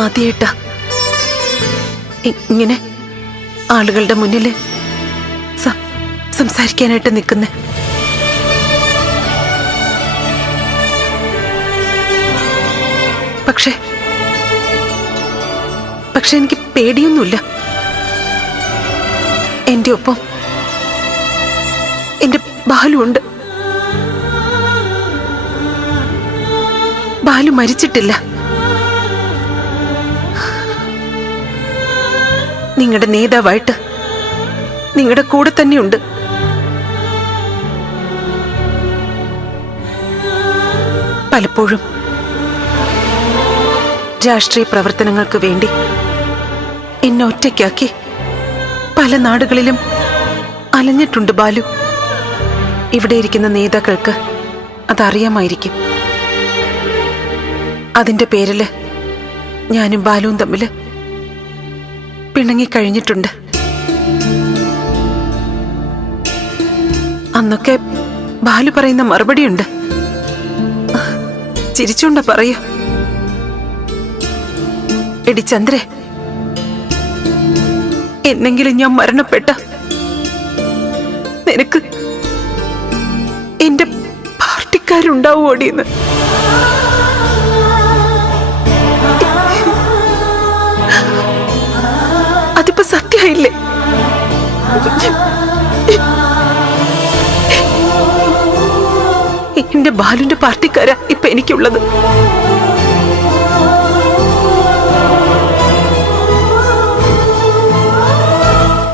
ആദ്യമായിട്ടാ ഇങ്ങനെ ആളുകളുടെ മുന്നിൽ സംസാരിക്കാനായിട്ട് നിൽക്കുന്നേ. പക്ഷേ എനിക്ക് പേടിയൊന്നുമില്ല. എന്റെ ഒപ്പം എന്റെ ബാലുണ്ട്. ബാലു മരിച്ചിട്ടില്ല. നിങ്ങളുടെ നേതാവായിട്ട് നിങ്ങളുടെ കൂടെ തന്നെയുണ്ട്. പലപ്പോഴും രാഷ്ട്രീയ പ്രവർത്തനങ്ങൾക്ക് വേണ്ടി എന്നെ ഒറ്റയ്ക്കാക്കി പല നാടുകളിലും അലഞ്ഞിട്ടുണ്ട് ബാലു. ഇവിടെ ഇരിക്കുന്ന നേതാക്കൾക്ക് അതറിയാമായിരിക്കും. അതിന്റെ പേരില് ഞാനും ബാലുവും തമ്മില് പിണങ്ങിക്കഴിഞ്ഞിട്ടുണ്ട്. അന്നൊക്കെ ബാലു പറയുന്ന മറുപടിയുണ്ട്. ചിരിച്ചുകൊണ്ട പറയൂ, എടി ചന്ദ്രേ, എന്നെങ്കിലും ഞാൻ മരണപ്പെട്ട നിനക്ക് എന്റെ പാർട്ടിക്കാരുണ്ടാവോടിന്ന്. അതിപ്പോ സത്യമായില്ലേ? എന്റെ ബാലുന്റെ പാർട്ടിക്കാരാ ഇപ്പൊ എനിക്കുള്ളത്.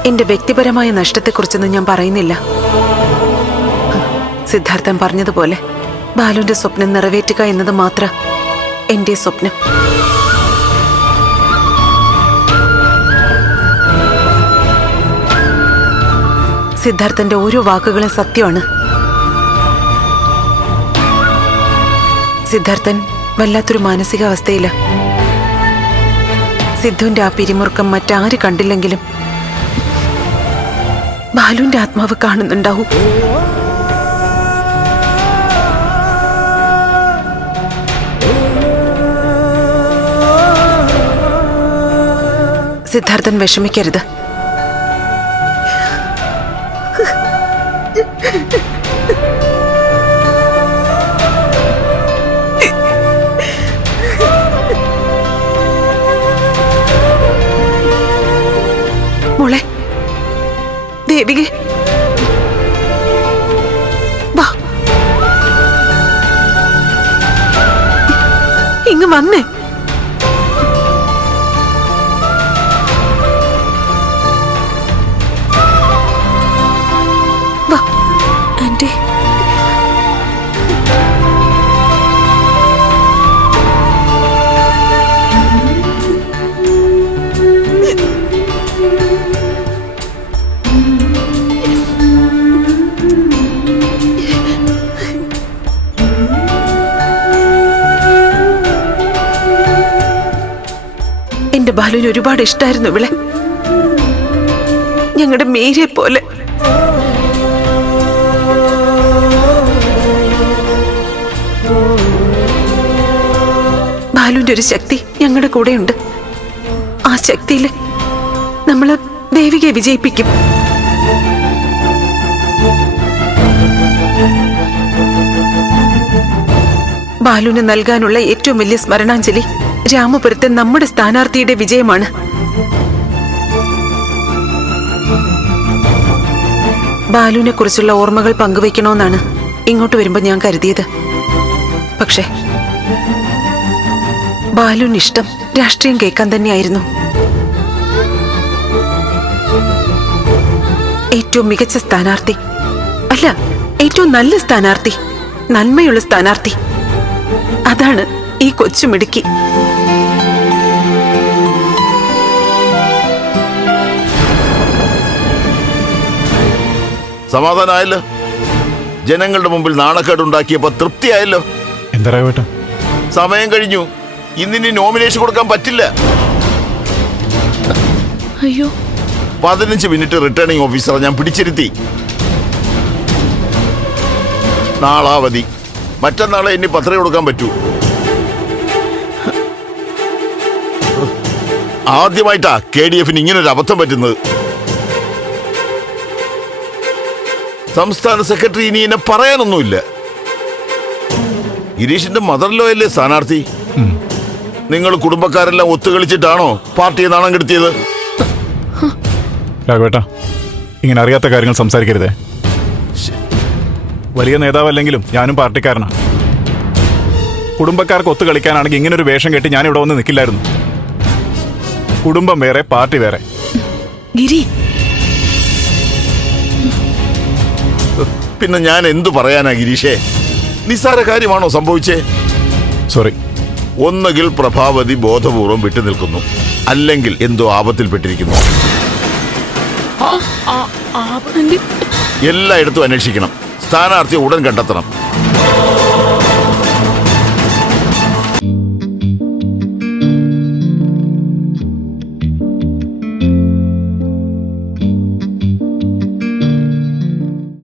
എന്റെ വ്യക്തിപരമായ നഷ്ടത്തെക്കുറിച്ചൊന്നും ഞാൻ പറയുന്നില്ല. സിദ്ധാർത്ഥൻ പറഞ്ഞതുപോലെ ബാലുവിന്റെ സ്വപ്നം നിറവേറ്റുക എന്നത് മാത്രം എന്റെ സ്വപ്നം. സിദ്ധാർത്ഥന്റെ ഓരോ വാക്കുകളും സത്യമാണ്. സിദ്ധാർത്ഥൻ വല്ലാത്തൊരു മാനസികാവസ്ഥയില. സിദ്ധുവിന്റെ ആ പിരിമുറുക്കം മറ്റാര് കണ്ടില്ലെങ്കിലും ബാലുവിന്റെ ആത്മാവ് കാണുന്നുണ്ടാവും. സിദ്ധാർത്ഥൻ വിഷമിക്കരുത്. മോളെ ദേവികെ, വാ ഇങ്ങ് വന്നേ. വാ ആന്റി. എന്റെ ബാലുവിന് ഒരുപാട് ഇഷ്ടായിരുന്നു ഇവളെ, ഞങ്ങളുടെ മേരിയെ പോലെ. ബാലുവിന്റെ ഒരു ശക്തി ഞങ്ങളുടെ കൂടെയുണ്ട്. ആ ശക്തിയില് നമ്മള് ദേവികയെ വിജയിപ്പിക്കും. ബാലുവിന് നൽകാനുള്ള ഏറ്റവും വലിയ സ്മരണാഞ്ജലി രാമപുരത്തെ നമ്മുടെ സ്ഥാനാർത്ഥിയുടെ വിജയമാണ്. ബാലുവിനെ കുറിച്ചുള്ള ഓർമ്മകൾ പങ്കുവയ്ക്കണമെന്നാണ് ഇങ്ങോട്ട് വരുമ്പോൾ ഞാൻ കരുതിയത്. പക്ഷേ ബാലുവിന് ഇഷ്ടം രാഷ്ട്രീയം കേൾക്കാൻ തന്നെയായിരുന്നു. ഏറ്റവും മികച്ച സ്ഥാനാർത്ഥി അല്ല, ഏറ്റവും നല്ല സ്ഥാനാർത്ഥി, നന്മയുള്ള സ്ഥാനാർത്ഥി, അതാണ് ഈ കൊച്ചുമിടുക്കി. സമാധാനമായല്ലോ? ജനങ്ങളുടെ മുമ്പിൽ നാണക്കേടുണ്ടാക്കിയപ്പോ തൃപ്തിയായല്ലോ? എന്താ സമയം കഴിഞ്ഞു. ഇന്നിനി നോമിനേഷൻ കൊടുക്കാൻ പറ്റില്ല. അയ്യോ, 15 മിനിറ്റ് റിട്ടേണിംഗ് ഓഫീസറെ ഞാൻ പിടിച്ചിരുത്തി. നാളാവധി. മറ്റന്നാളെ ഇനി പത്രം കൊടുക്കാൻ പറ്റൂ. ആദ്യമായിട്ടാ KDF ഇങ്ങനൊരു അബദ്ധം പറ്റുന്നത്. സംസ്ഥാന സെക്രട്ടറി ഇനി എന്നെ പറയാനൊന്നുമില്ല. ഗിരീഷിന്റെ മദർ ലോ അല്ലേ സ്ഥാനാർത്ഥി? നിങ്ങൾ കുടുംബക്കാരെല്ലാം ഒത്തുകളിച്ചിട്ടാണോ പാർട്ടിയെ നാണം കെടുത്തിയത്? രാഘവേട്ടാ, ഇങ്ങനെ അറിയാത്ത കാര്യങ്ങൾ സംസാരിക്കരുതേ. വലിയ നേതാവല്ലെങ്കിലും ഞാനും പാർട്ടിക്കാരനാണ്. കുടുംബക്കാർക്ക് ഒത്തു കളിക്കാനാണെങ്കിൽ ഇങ്ങനൊരു വേഷം കെട്ടി ഞാൻ ഇവിടെ വന്ന് നിൽക്കില്ലായിരുന്നു. കുടുംബം വേറെ, പാർട്ടി വേറെ. ഗിരി, പിന്നെ ഞാൻ എന്തു പറയാനാ ഗിരീഷേ? നിസ്സാര കാര്യമാണോ സംഭവിച്ചേ? സോറി. ഒന്നുകിൽ പ്രഭാവതി ബോധപൂർവം വിട്ടുനിൽക്കുന്നു, അല്ലെങ്കിൽ എന്തോ ആപത്തിൽപ്പെട്ടിരിക്കുന്നു. എല്ലായിടത്തും അന്വേഷിക്കണം. സ്ഥാനാർത്ഥിയെ ഉടൻ കണ്ടെത്തണം.